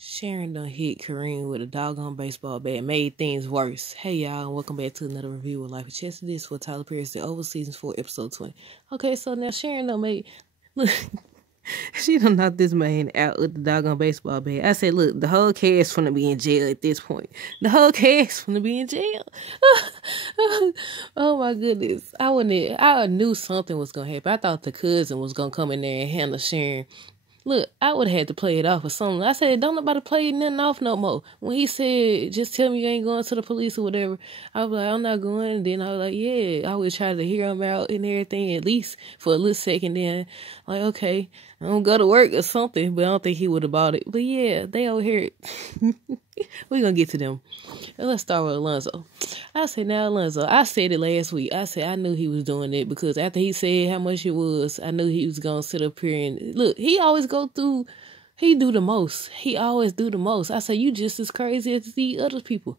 Sharon done hit Kareem with a doggone baseball bat, made things worse. Hey y'all, and welcome back to another review of Life of Chess. This for Tyler Perry's The Oval Season 4, Episode 20. Okay, so now Sharon done made... Look, she done knocked this man out with the doggone baseball bat. I said, look, the whole cast finna be in jail at this point. The whole cast finna be in jail. Oh my goodness. I knew something was gonna happen. I thought the cousin was gonna come in there and handle Sharon. Look, I would have had to play it off or something. I said, don't nobody play nothing off no more. When he said, just tell me you ain't going to the police or whatever, I was like, I'm not going. And then I was like, yeah, I would try to hear him out and everything, at least for a little second. Then, like, okay, I'm going to go to work or something. But I don't think he would have bought it. But yeah, they over here. We're going to get to them. Let's start with Alonzo. I said, now, Alonzo, I said it last week. I said I knew he was doing it because after he said how much it was, I knew he was going to sit up here and look, he always he do the most. He always do the most. I said, you just as crazy as the other people.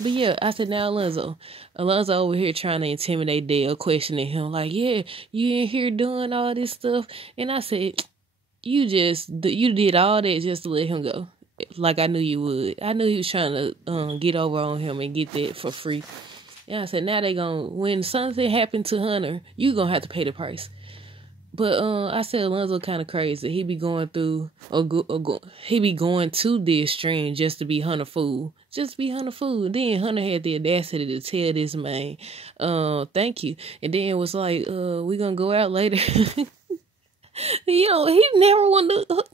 But yeah, I said, now, Alonzo over here trying to intimidate Dale, questioning him like, yeah, you in here doing all this stuff. And I said, you did all that just to let him go. Like I knew you would. I knew he was trying to get over on him and get that for free. And I said, now when something happened to Hunter, you gonna have to pay the price. But I said Alonzo kind of crazy. He be going through he be going to the extreme just to be Hunter fool. Just be Hunter fool. Then Hunter had the audacity to tell this man, thank you. And then it was like, we gonna go out later. He never wanted to.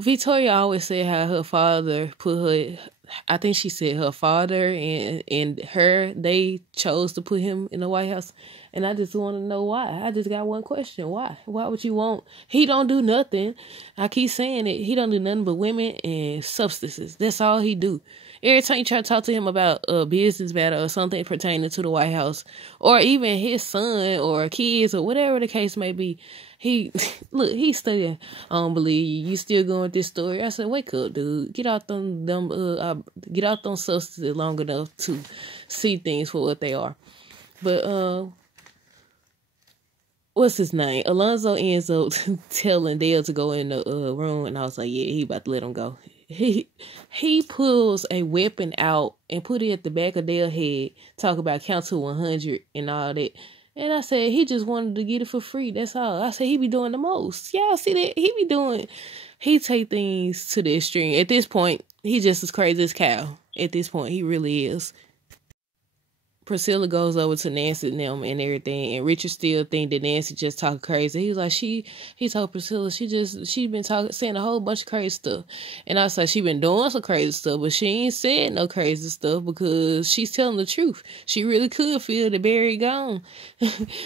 Victoria always said how her father put her, I think she said her father and her, they chose to put him in the White House. And I just want to know why. I just got one question. Why? Why would you want? He don't do nothing. I keep saying it. He don't do nothing but women and substances. That's all he do. Every time you try to talk to him about a business matter or something pertaining to the White House or even his son or kids or whatever the case may be, he's studying. I don't believe you. You still going with this story? I said, wake up, dude. Get out them substances long enough to see things for what they are. But what's his name? Alonzo ends up telling Dale to go in the room, and I was like, yeah, he about to let him go. He pulls a weapon out and put it at the back of Dale's head, talk about count to 100 and all that. And I said, he just wanted to get it for free. That's all. I said, he be doing the most. Y'all see that? He take things to the extreme. At this point, he just as crazy as Cal. At this point, he really is. Priscilla goes over to Nancy and them and everything, and Richard still think that Nancy just talking crazy. He was like, he told Priscilla she been saying a whole bunch of crazy stuff. And I was like, she been doing some crazy stuff, but she ain't said no crazy stuff because she's telling the truth. She really could feel the Barry gone.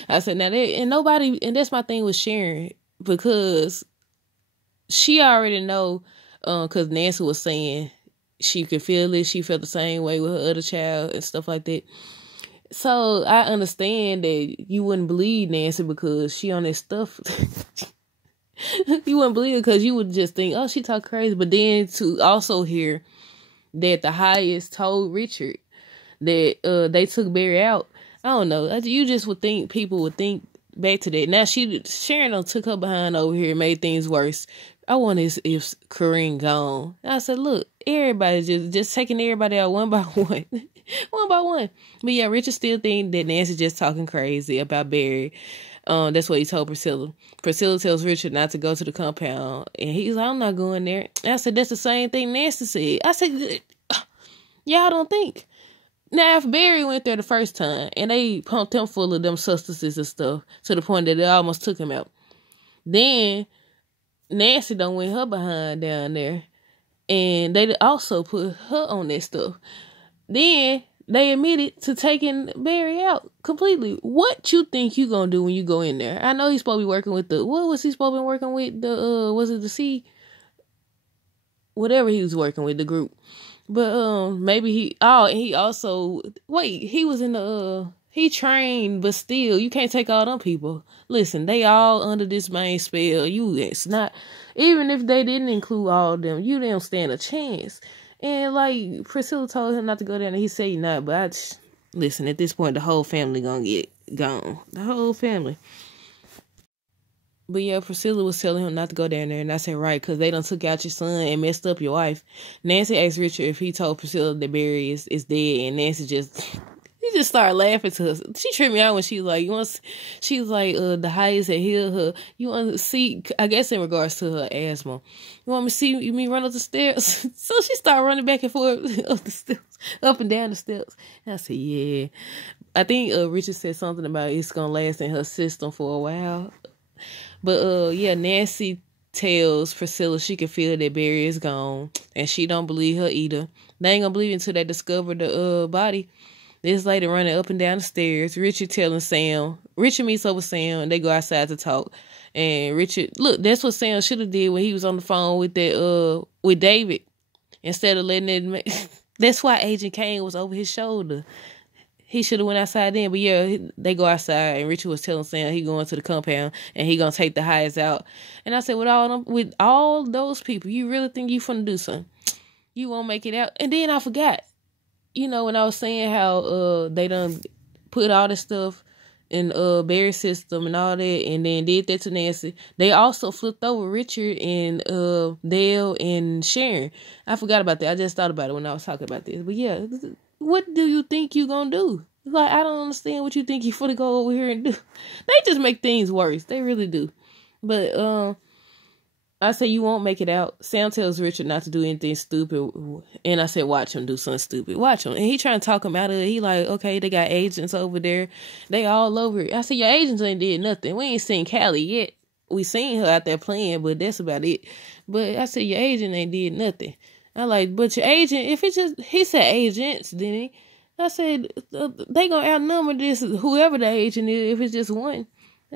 I said, now and that's my thing with Sharon, because she already know, because Nancy was saying she could feel it. She felt the same way with her other child and stuff like that. So I understand that you wouldn't believe Nancy because she on that stuff. You wouldn't believe it because you would just think, oh, she talk crazy. But then to also hear that the highest told Richard that they took Barry out. I don't know. You just would think people would think back to that. Now Sharon took her behind over here and made things worse. I wonder if Kareem gone. I said, look, everybody just taking everybody out one by one. One by one. But yeah, Richard still think that Nancy just talking crazy about Barry. That's what he told Priscilla. Priscilla tells Richard not to go to the compound. And he's like, I'm not going there. I said, that's the same thing Nancy said. I said, y'all don't think. Now, if Barry went there the first time and they pumped him full of them substances and stuff to the point that they almost took him out, then Nancy don't went her behind down there. And they also put her on that stuff. Then they admitted to taking Barry out completely. What you think you gonna do when you go in there? I know he's supposed to be working with what was he supposed to be working with? Was it the C? Whatever he was working with, the group. But maybe he also he was in the he trained, but still you can't take all them people. Listen, they all under this main spell. It's not, even if they didn't include all of them, you didn't stand a chance. And like Priscilla told him not to go down, and he said not. But listen, at this point, the whole family gonna get gone. The whole family. But yeah, Priscilla was telling him not to go down there. And I said, right, because they done took out your son and messed up your wife. Nancy asked Richard if he told Priscilla that Barry is dead. And Nancy he just started laughing to her. She tripped me out when she was like, she was like, the highest had healed her. You want to see, I guess in regards to her asthma. You want me to see me run up the stairs? So she started running back and forth up the steps, up and down the steps. And I said, yeah. I think Richard said something about it's going to last in her system for a while. But yeah, Nancy tells Priscilla she can feel that Barry is gone, and she don't believe her either. They ain't gonna believe it until they discover the body. This lady running up and down the stairs. Richard telling Sam. Richard meets up with Sam, and they go outside to talk. And Richard, look, that's what Sam should have did when he was on the phone with that with David, instead of letting it. That's why Agent Kane was over his shoulder. He should have went outside then. But yeah, they go outside, and Richard was telling Sam he going to the compound and he gonna take the highest out. And I said, with all those people, you really think you finna do something? You won't make it out. And then I forgot. You know, when I was saying how they done put all this stuff in Barry's system and all that, and then did that to Nancy, they also flipped over Richard and Dale and Sharon. I forgot about that. I just thought about it when I was talking about this. But yeah, what do you think you gonna do? Like, I don't understand what you think you finna go over here and do. They just make things worse. They really do. But I say you won't make it out. Sam tells Richard not to do anything stupid. And I said, watch him do something stupid. Watch him. And he trying to talk him out of it. He like, okay, they got agents over there. They all over it. I said, your agents ain't did nothing. We ain't seen Callie yet. We seen her out there playing, but that's about it. But I said, your agent ain't did nothing. I like, but your agent, if it's just, he said agents, didn't he? I said, they gonna outnumber this, whoever the agent is, if it's just one.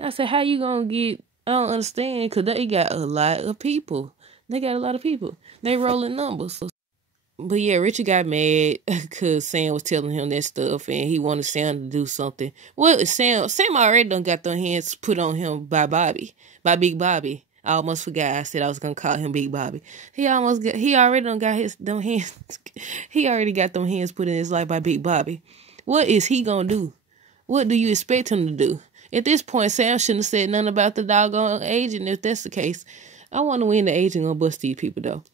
I said, how you gonna get, I don't understand, because they got a lot of people. They got a lot of people. They rolling numbers. But yeah, Richard got mad because Sam was telling him that stuff, and he wanted Sam to do something. Well, Sam already done got their hands put on him by Big Bobby. I almost forgot. I said I was gonna call him Big Bobby. He already done got them hands. He already got them hands put in his life by Big Bobby. What is he gonna do? What do you expect him to do? At this point, Sam shouldn't have said nothing about the doggone agent if that's the case. I wonder when the agent gonna bust these people though.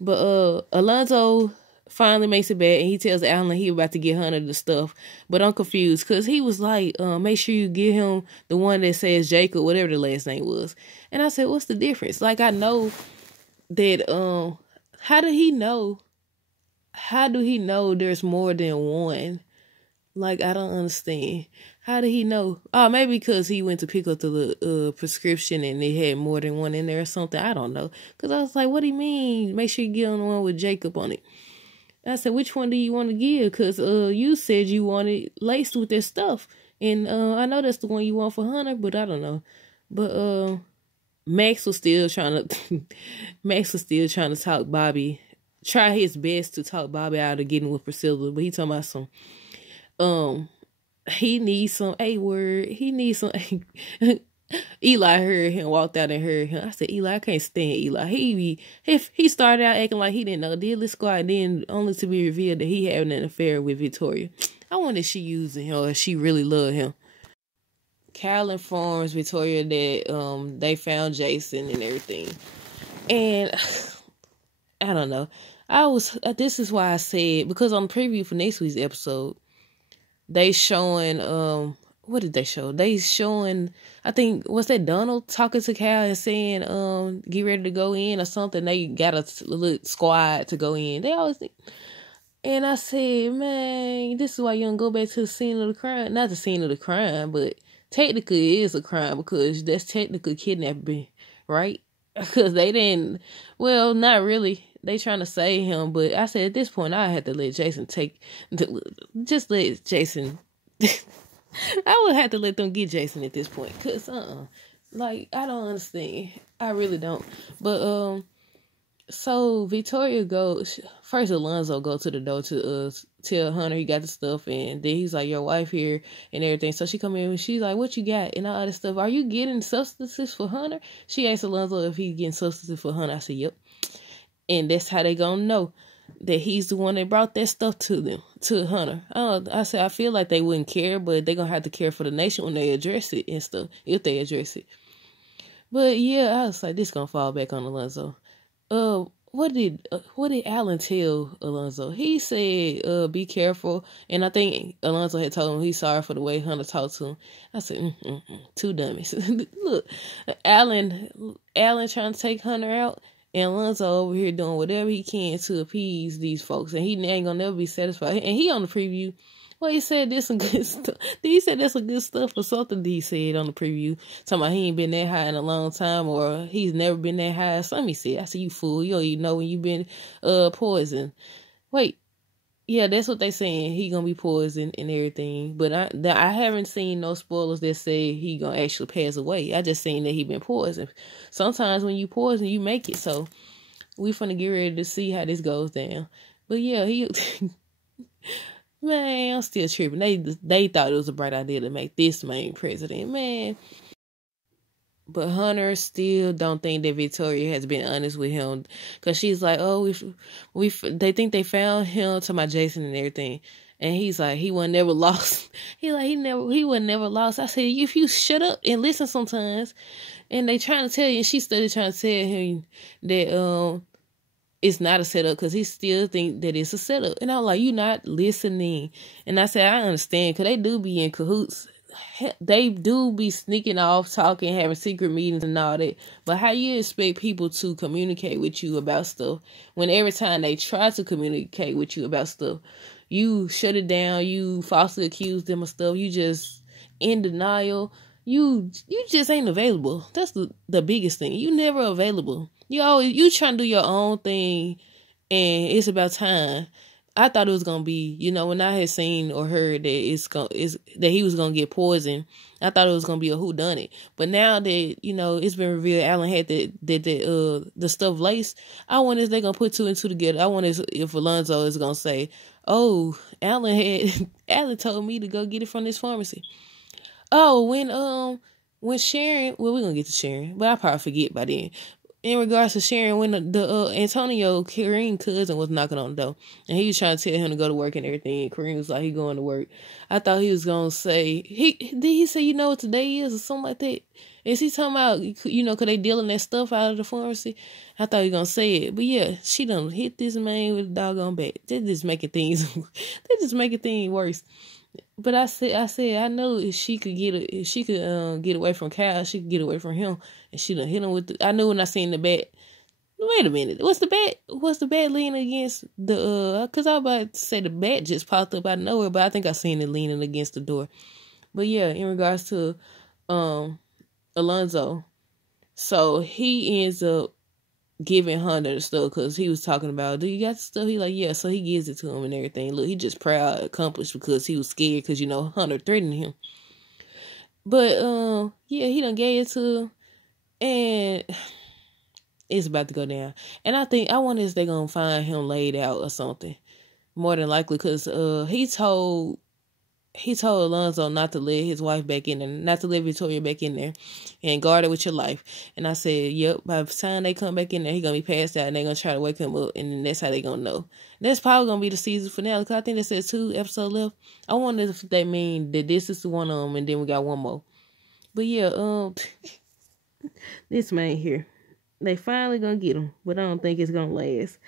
But Alonzo finally makes it back, and he tells Alan he about to get Hunter the stuff. But I'm confused because he was like, make sure you get him the one that says Jacob, whatever the last name was. And I said, what's the difference? Like, I know that, how do he know there's more than one? Like, I don't understand. How did he know? Oh, maybe because he went to pick up the prescription and they had more than one in there or something. I don't know. Because I was like, what do you mean? Make sure you get on the one with Jacob on it. I said, which one do you want to give? Because you said you wanted laced with this stuff. And I know that's the one you want for Hunter, but I don't know. But Max was still trying to talk Bobby. Try his best to talk Bobby out of getting with Priscilla. But he talking about some... he needs some A-word. He needs some... Eli heard him, walked out and heard him. I said, Eli, I can't stand Eli. He started out acting like he didn't know Diddley Squad, then only to be revealed that he having an affair with Victoria. I wonder if she using him or if she really loved him. Cal informs Victoria that they found Jason and everything. And I don't know. This is why I said, because on the preview for next week's episode, they showing, what did they show? They showing, I think, what's that, Donald talking to Cal and saying, get ready to go in or something. They got a little squad to go in. They always think. And I said, man, this is why you don't go back to the scene of the crime. Not the scene of the crime, but technically it is a crime because that's technically kidnapping, right? Because they didn't, well, not really. They trying to save him, but I said at this point I had to let Jason just let Jason. I would have to let them get Jason at this point, cause like I don't understand. I really don't. But so Victoria goes first. Alonzo go to the door to tell Hunter he got the stuff, and then he's like, your wife here and everything. So she come in and she's like, what you got and all that stuff. Are you getting substances for Hunter? She asked Alonzo if he's getting substances for Hunter. I said, yep. And that's how they gonna know that he's the one that brought that stuff to Hunter. I said, I feel like they wouldn't care, but they gonna have to care for the nation when they address it and stuff, if they address it. But yeah, I was like, this gonna fall back on Alonzo. What did Alan tell Alonzo? He said, be careful. And I think Alonzo had told him he's sorry for the way Hunter talked to him. I said, two dummies. Look, Alan trying to take Hunter out, and Alonzo over here doing whatever he can to appease these folks, and he ain't gonna never be satisfied. And he on the preview. Well, he said there's some good stuff. He said there's some good stuff or something he said on the preview. Talking about he ain't been that high in a long time, or he's never been that high. Something he said. I said, you fool. You don't even know when you been poisoned. Wait. Yeah, that's what they saying. He gonna be poisoned and everything. But I haven't seen no spoilers that say he gonna actually pass away. I just seen that he been poisoned. Sometimes when you poison, you make it. So we finna get ready to see how this goes down. But yeah, he... Man, I'm still tripping. They thought it was a bright idea to make this man president, man. But Hunter still don't think that Victoria has been honest with him, cause she's like, oh, they think they found him to my Jason and everything, and he's like, he was never lost. He was never lost. I said, if you shut up and listen sometimes, and they trying to tell you, and she started trying to tell him that it's not a setup, because he still think that it's a setup. And I'm like, you not listening. And I said, I understand, because they do be in cahoots. They do be sneaking off, talking, having secret meetings and all that. But how you expect people to communicate with you about stuff when every time they try to communicate with you about stuff, you shut it down, you falsely accuse them of stuff, you just in denial, you just ain't available. That's the biggest thing. You never available. You trying to do your own thing, and it's about time. I thought it was gonna be, when I had seen or heard that that he was gonna get poisoned, I thought it was gonna be a whodunit. But now that it's been revealed Alan had the stuff laced, I wonder if they're gonna put two and two together. I wonder if Alonzo is gonna say, "Oh, Alan told me to go get it from this pharmacy." Oh, when Sharon, well, we're gonna get to Sharon, but I'll probably forget by then. In regards to Sharon, when the Antonio Kareem cousin was knocking on the door, and he was trying to tell him to go to work and everything, and Kareem was like, he going to work. I thought he was gonna say, did he say, you know what today is, or something like that? Is he talking about, cause they dealing that stuff out of the pharmacy? I thought he was gonna say it, but yeah, she done hit this man with a doggone bat. They're just making things worse. But I said, I know if she could get away from Kyle, she could get away from him. And she done hit him with I knew when I seen the bat. Wait a minute. What's the bat leaning against the, cause I was about to say the bat just popped up out of nowhere, but I think I seen it leaning against the door. But yeah, in regards to, Alonzo. So he ends up giving Hunter the stuff, because he was talking about, do you got the stuff? He like, yeah. So he gives it to him and everything. Look, he just proud, accomplished, because he was scared, because Hunter threatened him. But yeah, he done gave it to him, and it's about to go down. And I wonder if they gonna find him laid out or something. More than likely, because he told Alonzo not to let his wife back in there, not to let Victoria back in there, and guard it with your life. And I said, yep, by the time they come back in there, he gonna be passed out, and they gonna try to wake him up, and then that's how they gonna know. That's probably gonna be the season finale, because I think they said 2 episodes left. I wonder if they mean that this is the one of them, and then we got one more. But yeah, this man here, they finally gonna get him, but I don't think it's gonna last.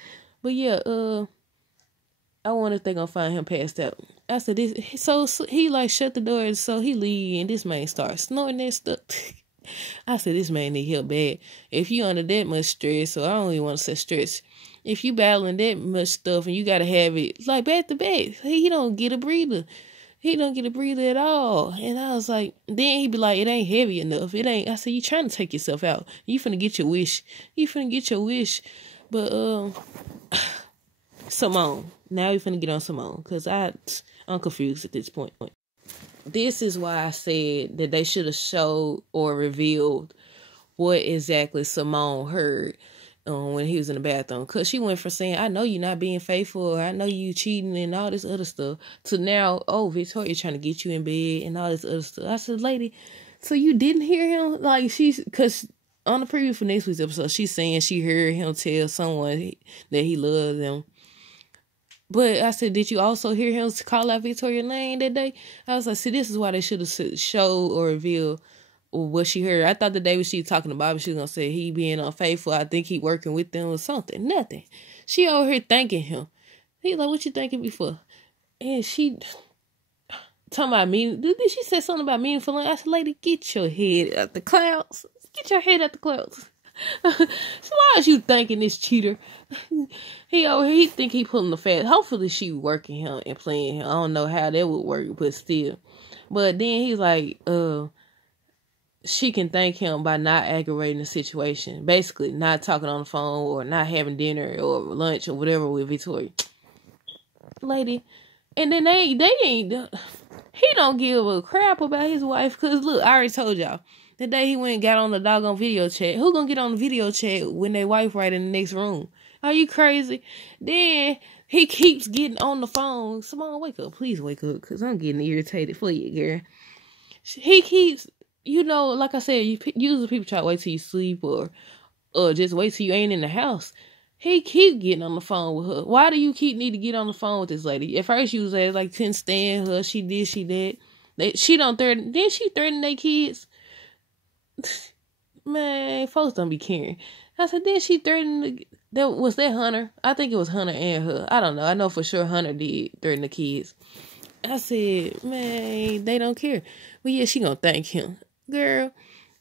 But yeah, I wonder if they gonna find him passed out. I said this, so he like shut the door, so he leave, and this man starts snorting that stuff. I said, this man need help bad. If you under that much stress, so I don't even want to say stress. If you battling that much stuff and you gotta have it like back to back, he don't get a breather. He don't get a breather at all. And I was like, then he be like, it ain't heavy enough. It ain't. I said, you trying to take yourself out. You finna get your wish. But Simone. Now we finna get on Simone, because I'm confused at this point. This is why I said that they should have showed or revealed what exactly Simone heard when he was in the bathroom. Because she went from saying, I know you're not being faithful, or I know you cheating and all this other stuff, to now, oh, Victoria trying to get you in bed and all this other stuff. I said, lady, so you didn't hear him? Like, because on the preview for next week's episode, she's saying she heard him tell someone that he loved them. But I said, did you also hear him call out Victoria name that day? I was like, see, this is why they should have showed or revealed what she heard. I thought the day when she was talking to Bobby, she was gonna say he being unfaithful. I think he working with them or something. Nothing. She over here thanking him. He's like, what you thanking me for? And she talking about she said something about meaningful. I said, lady, get your head out the clouds. Get your head out the clouds. So why is you thanking this cheater? He over here, he think he pulling the fast. Hopefully she working him and playing him. I don't know how that would work, but still. But then he's like, she can thank him by not aggravating the situation. Basically, not talking on the phone or not having dinner or lunch or whatever with Victoria. Lady. And then they ain't, he don't give a crap about his wife. Because look, I already told y'all. The day he went and got on the doggone video chat. Who gonna get on the video chat when their wife right in the next room? Are you crazy? Then he keeps getting on the phone. Simone, wake up. Please wake up. Because I'm getting irritated for you, girl. He keeps, like I said, usually people try to wait till you sleep or just wait till you ain't in the house. He keep getting on the phone with her. Why do you need to get on the phone with this lady? At first you was like, couldn't stand her. She did. She don't threaten. Then she threatened their kids. Man, folks don't be caring. I said, then she threatened, was that Hunter? I think it was Hunter and her. I don't know. I know for sure Hunter did threaten the kids. I said, man, they don't care. But yeah, she gonna thank him. Girl.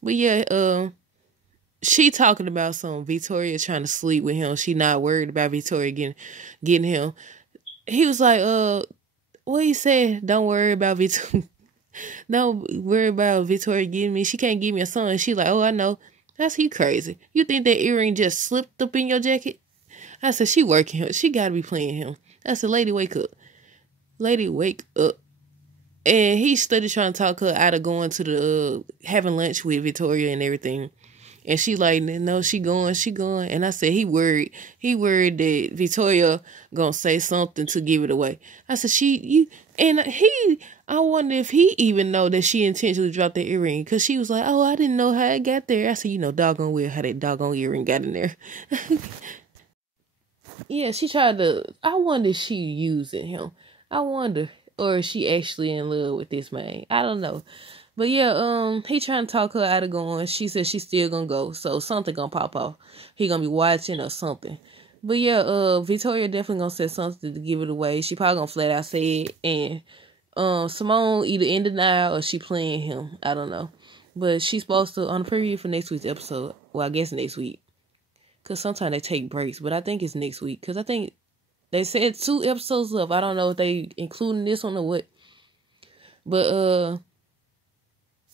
But yeah, she talking about some Victoria trying to sleep with him. She not worried about Victoria getting him. He was like, what he said? Don't worry about Victoria. Don't worry about Victoria getting me. She can't give me a son. She's like, oh, I know. That's you crazy. You think that earring just slipped up in your jacket? I said, she working him. She got to be playing him. I said, lady, wake up. Lady, wake up. And he started trying to talk her out of going to the, having lunch with Victoria and everything. And she like, no, she going. And I said, he worried that Victoria gonna say something to give it away. I said, I wonder if he even know that she intentionally dropped the earring. Because she was like, oh, I didn't know how it got there. I said, doggone weird how that doggone earring got in there. Yeah, she tried to, I wonder if she using him. I wonder. Or is she actually in love with this man? I don't know. But yeah, he trying to talk her out of going. She said she's still gonna go. So something gonna pop off. He gonna be watching or something. But yeah, Victoria definitely gonna say something to give it away. She probably gonna flat out say it. And Simone either in denial or she playing him. I don't know. But she's supposed to, on the preview for next week's episode. Well, I guess next week. Because sometimes they take breaks. But I think it's next week. Because I think they said 2 episodes left. I don't know if they including this one or what. But,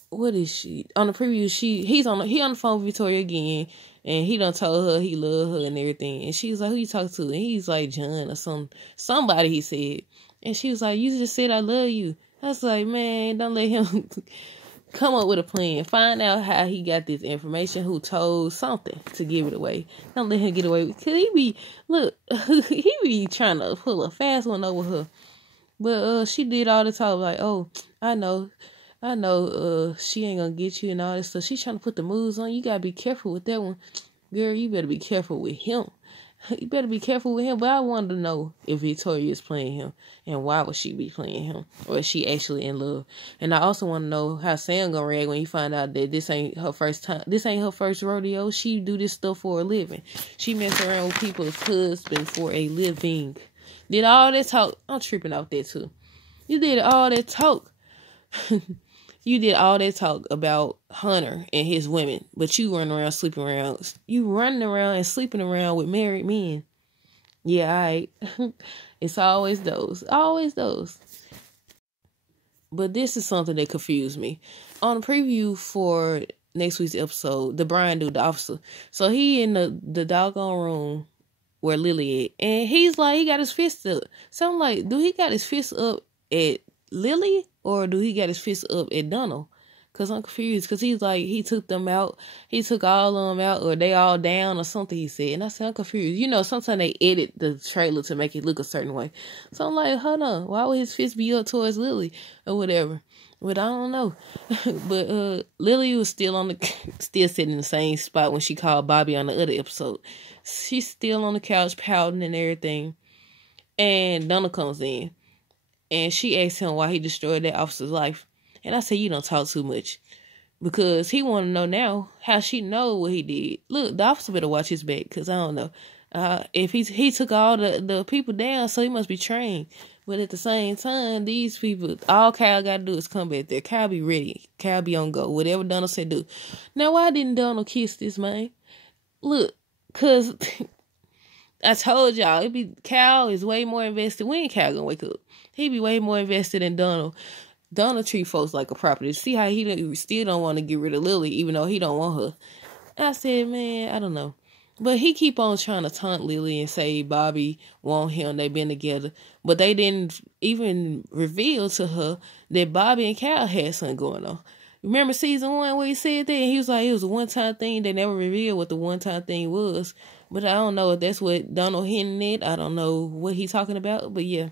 what is she? On the preview, he on the phone with Victoria again, and he done told her he love her and everything. And she was like, who you talk to? And he's like, John or somebody he said. And she was like, you just said I love you. I was like, man, don't let him come up with a plan. Find out how he got this information, who told something to give it away. Don't let him get away. Because he be trying to pull a fast one over her. But she did all the talk like, oh, I know, she ain't gonna get you and all this stuff. She's trying to put the moves on. You gotta be careful with that one. Girl, you better be careful with him. You better be careful with him. But I wanted to know if Victoria is playing him. And why would she be playing him? Or is she actually in love? And I also want to know how Sam gonna react when you find out that this ain't her first time. This ain't her first rodeo. She do this stuff for a living. She mess around with people's husband for a living. Did all that talk. I'm tripping out there too. You did all that talk. You did all that talk about Hunter and his women, but you running around sleeping around. You running around and sleeping around with married men. Yeah, all right. It's always those. Always those. But this is something that confused me. On the preview for next week's episode, the Brian dude, the officer. So he in the doggone room where Lily at. And he's like, he got his fist up. So I'm like, do he got his fist up at Lily? Or do he got his fist up at Donald? Because I'm confused. Because he's like, he took them out. He took all of them out. Or they all down or something he said. And I said, I'm confused. You know, sometimes they edit the trailer to make it look a certain way. So I'm like, hold on. Why would his fist be up towards Lily? Or whatever. But I don't know. But Lily was still sitting in the same spot when she called Bobby on the other episode. She's still on the couch pouting and everything. And Donald comes in. And she asked him why he destroyed that officer's life. And I said, you don't talk too much. because he want to know now how she know what he did. Look, the officer better watch his back, because I don't know. If he took all the people down, so he must be trained. But at the same time, these people, all Kyle got to do is come back there. Kyle be ready. Kyle be on go. Whatever Donald said do. Now, why didn't Donald kiss this man? Look, because I told y'all, Kyle is way more invested. When Kyle gonna wake up? He be way more invested than Donald. Donald treat folks like a property. See how he still don't want to get rid of Lily, even though he don't want her. I said, man, I don't know. But he keep on trying to taunt Lily and say Bobby want him. They been together. But they didn't even reveal to her that Bobby and Kyle had something going on. Remember season 1 where he said that? And he was like, it was a one-time thing. They never revealed what the one-time thing was. But I don't know if that's what Donald hinted at. I don't know what he's talking about. But yeah.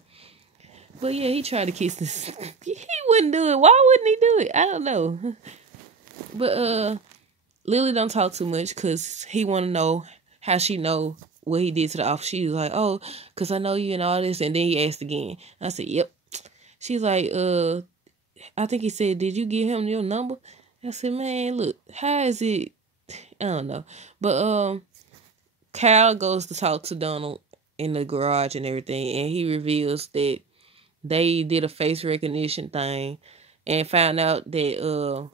But yeah, he tried to kiss this. He wouldn't do it. Why wouldn't he do it? I don't know. But Lily don't talk too much because he want to know how she know what he did to the officer. She was like, oh, because I know you and all this. And then he asked again. I said, yep. She's like, I think he said, did you give him your number? I said, man, look, how is it? I don't know. But Kyle goes to talk to Donald in the garage and everything. And he reveals that they did a face recognition thing and found out that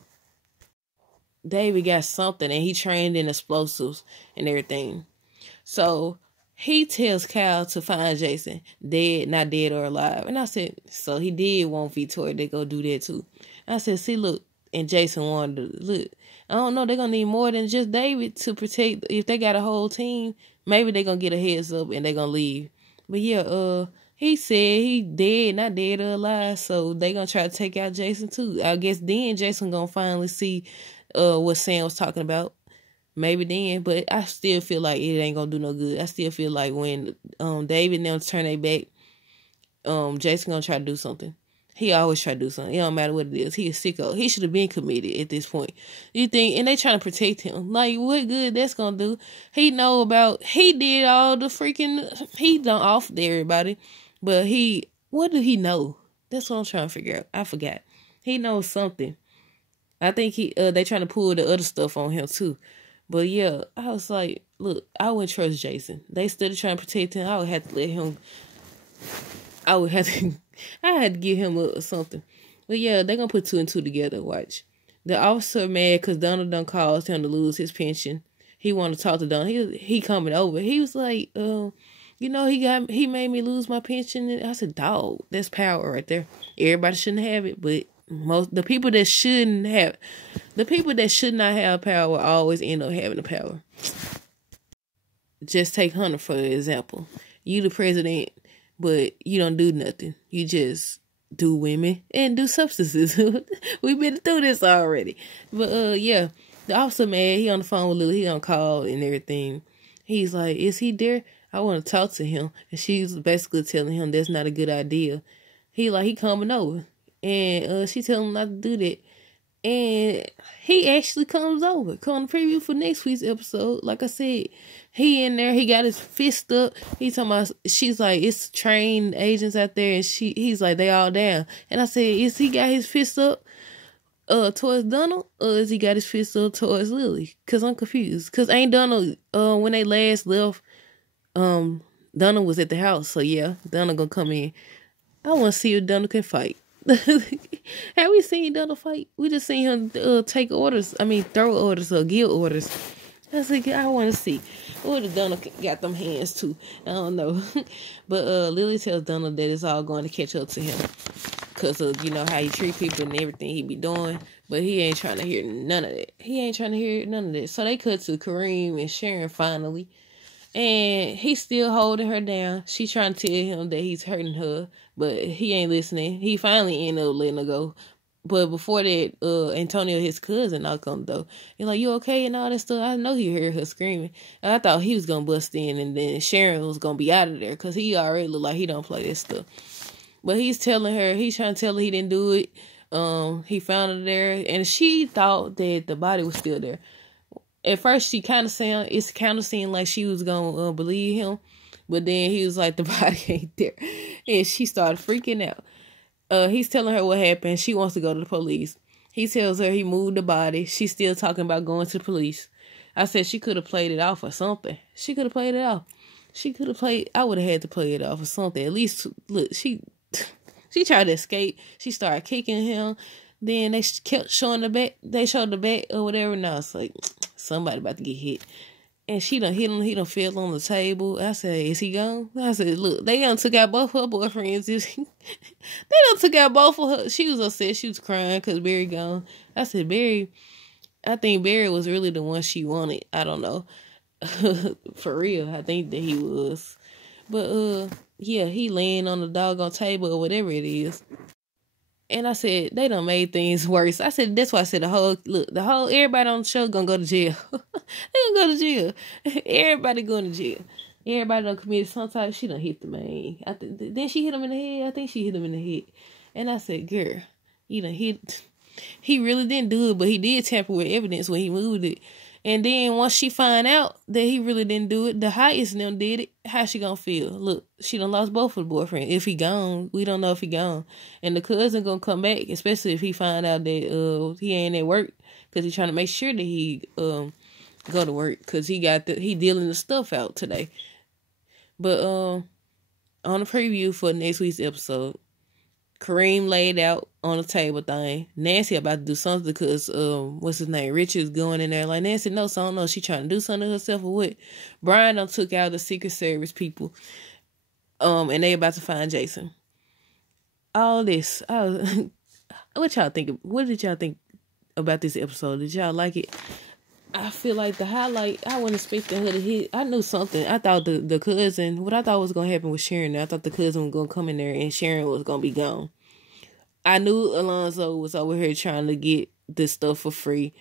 David got something and he trained in explosives and everything. So he tells Kyle to find Jason, dead, not dead or alive. And I said, so he did want Victoria to go do that too. I said, see, look, and Jason wanted to look. I don't know, they're going to need more than just David to protect. If they got a whole team, maybe they're going to get a heads up and they're going to leave. But yeah, he said he dead, not dead or alive. So they going to try to take out Jason too. I guess then Jason going to finally see what Sam was talking about. Maybe then, but I still feel like it ain't gonna do no good. I still feel like when David and them turn their back, Jason gonna try to do something. He always try to do something. It don't matter what it is. He a sicko. He should have been committed at this point. You think? And they trying to protect him. Like, what good that's gonna do? He know about. He did all the freaking. He done off to everybody, but what do he know? That's what I'm trying to figure out. I forgot. He knows something. I think they trying to pull the other stuff on him too. But yeah, I was like, look, I wouldn't trust Jason. They still trying to protect him. I would have to let him. I had to give him something. But yeah, they're gonna put 2 and 2 together. Watch. The officer mad because Donald done caused him to lose his pension. He wanted to talk to Donald. He coming over. He was like, he made me lose my pension. And I said, dog, that's power right there. Everybody shouldn't have it, but the people that should not have power will always end up having the power. Just take Hunter for example. You the president, but you don't do nothing. You just do women and do substances. We've been through this already. But yeah, the officer mad. He on the phone with Lily. He on call and everything. He's like, is he there? I want to talk to him. And she's basically telling him that's not a good idea. He coming over. And she tell him not to do that. And he actually comes over. Come preview for next week's episode. Like I said, he in there. He got his fist up. He talking about, she's like, it's trained agents out there. And he's like, they all down. And I said, is he got his fist up towards Donald? Or is he got his fist up towards Lily? Because I'm confused. Because ain't Donald, when they last left, Donald was at the house. So yeah, Donald gonna come in. I want to see if Donald can fight. Have we seen Donald fight? We just seen him take orders. I mean, throw orders or give orders. I was like, I want to see what if Donald got them hands too. I don't know. But Lily tells Donald that it's all going to catch up to him because of how he treat people and everything he be doing. But he ain't trying to hear none of that. So they cut to Kareem and Sharon finally. And he's still holding her down. She trying to tell him that he's hurting her, but he ain't listening. He finally ended up letting her go. But before that, Antonio, his cousin, knocked on the door. He's like, you okay? And all that stuff. I know he heard her screaming. And I thought he was going to bust in and then Sharon was going to be out of there because he already looked like he don't play that stuff. But he's trying to tell her he didn't do it. He found her there and she thought that the body was still there. At first, it kind of seemed like she was going to believe him. But then he was like, the body ain't there. And she started freaking out. He's telling her what happened. She wants to go to the police. He tells her he moved the body. She's still talking about going to the police. I said she could have played it off or something. She could have played it off. I would have had to play it off or something. At least, look, she tried to escape. She started kicking him. Then they kept showing the back. They showed the back or whatever. Now it's like, somebody about to get hit. And she done hit him. He done fell on the table. I said, is he gone? I said, look, they done took out both her boyfriends. They done took out both of her. She was upset. She was crying because Barry gone. I said, I think Barry was really the one she wanted. I don't know. For real, I think that he was. But, yeah, he laying on the doggone table or whatever it is. And I said, they done made things worse. I said, that's why I said everybody on the show gonna go to jail. They gonna go to jail. Everybody going to jail. Everybody done committed some type. She done hit the man. Then she hit him in the head. I think she hit him in the head. And I said, girl, you done hit. He really didn't do it, but he did tamper with evidence when he moved it. And then once she find out that he really didn't do it, the highest them did it, how she gonna feel? Look, she done lost both of the boyfriend. If he gone, we don't know if he gone. And the cousin gonna come back, especially if he find out that he ain't at work, because he trying to make sure that he go to work, because he dealing the stuff out today. But on the preview for next week's episode, Kareem laid out on the table thing. Nancy about to do something because, what's his name? Richard's going in there like, Nancy, no, so I don't know. She trying to do something to herself or what? Brian done took out the Secret Service people. And they about to find Jason. All this. What y'all think? What did y'all think about this episode? Did y'all like it? I feel like the highlight, I wasn't expecting her to hit. I knew something. I thought the cousin, what I thought was going to happen with Sharon, I thought the cousin was going to come in there and Sharon was going to be gone. I knew Alonzo was over here trying to get this stuff for free.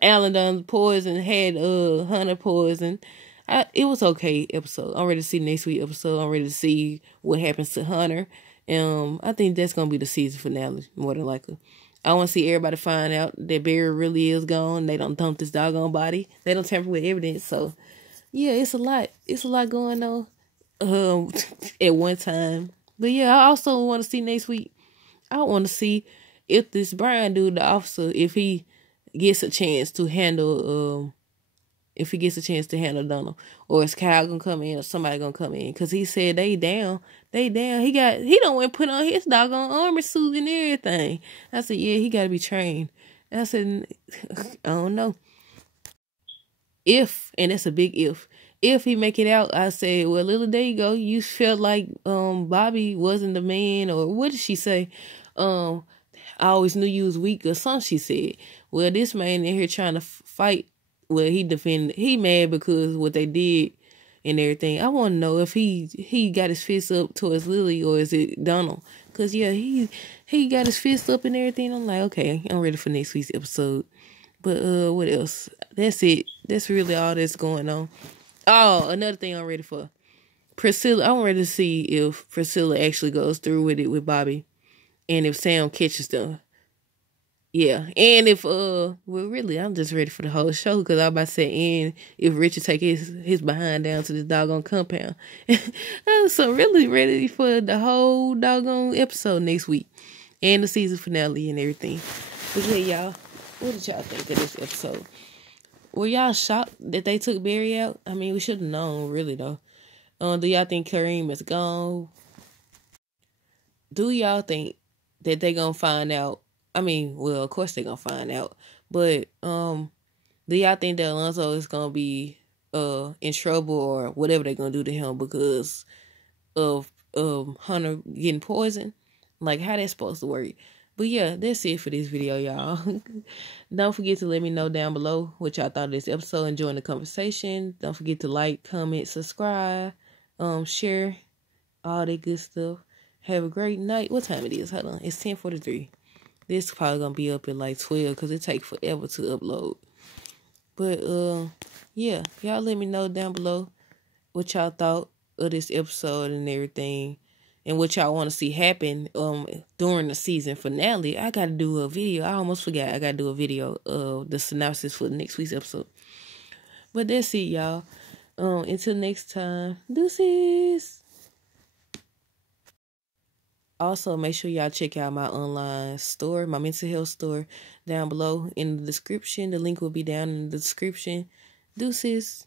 Alan done poison, had Hunter poison. It was okay episode. I'm ready to see next week episode. I'm ready to see what happens to Hunter. I think that's going to be the season finale, more than likely. I want to see everybody find out that Barry really is gone. They don't dump this doggone body. They don't tamper with evidence. So, yeah, it's a lot. It's a lot going on at one time. But, yeah, I also want to see next week. I want to see if this Brian dude, the officer, if he gets a chance to handle Donald, or is Kyle gonna come in, or somebody gonna come in? Because he said they down. He don't want to put on his doggone armor suit and everything. I said, yeah, he got to be trained. And I said, I don't know. If, and that's a big if he make it out, I said, well, little, there you go. You felt like Bobby wasn't the man, or what did she say? I always knew you was weak, or something she said. Well, this man in here trying to fight. Well, he mad because what they did and everything. I want to know if he got his fist up towards Lily, or is it Donald? Because, yeah, he got his fist up and everything. I'm like, okay, I'm ready for next week's episode. But what else? That's it. That's really all that's going on. Oh, another thing I'm ready for. Priscilla. I'm ready to see if Priscilla actually goes through with it with Bobby. And if Sam catches them. Yeah, and if, well, really, I'm just ready for the whole show, because I was about to say, and if Richard take his behind down to this doggone compound. I'm so really ready for the whole doggone episode next week, and the season finale and everything. But yeah, y'all, what did y'all think of this episode? Were y'all shocked that they took Barry out? I mean, we should have known, really, though. Do y'all think Kareem is gone? Do y'all think that they gonna find out? I mean, well, of course they're going to find out. But do y'all think that Alonzo is going to be in trouble or whatever they're going to do to him because of Hunter getting poisoned? Like, how that's supposed to work? But yeah, that's it for this video, y'all. Don't forget to let me know down below what y'all thought of this episode and join the conversation. Don't forget to like, comment, subscribe, share, all that good stuff. Have a great night. What time it is? Hold on. It's 10:43. This probably gonna be up at like 12 because it takes forever to upload. But yeah, y'all let me know down below what y'all thought of this episode and everything, and what y'all want to see happen during the season finale. I gotta do a video. I almost forgot. I gotta do a video of the synopsis for next week's episode. But that's it, y'all. Until next time, deuces. Also, make sure y'all check out my online store, my mental health store, down below in the description. The link will be down in the description. Deuces.